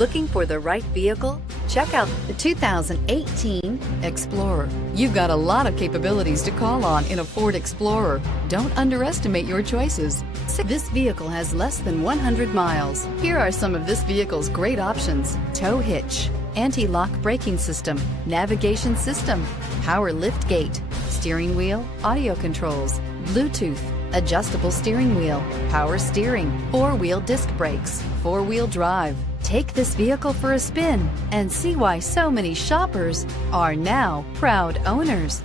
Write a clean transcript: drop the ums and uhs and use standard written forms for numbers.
Looking for the right vehicle? Check out the 2018 Explorer. You've got a lot of capabilities to call on in a Ford Explorer. Don't underestimate your choices. This vehicle has less than 100 miles. Here are some of this vehicle's great options: tow hitch, anti-lock braking system, navigation system, power lift gate, steering wheel audio controls, Bluetooth, adjustable steering wheel, power steering, four-wheel disc brakes, four-wheel drive. Take this vehicle for a spin and see why so many shoppers are now proud owners.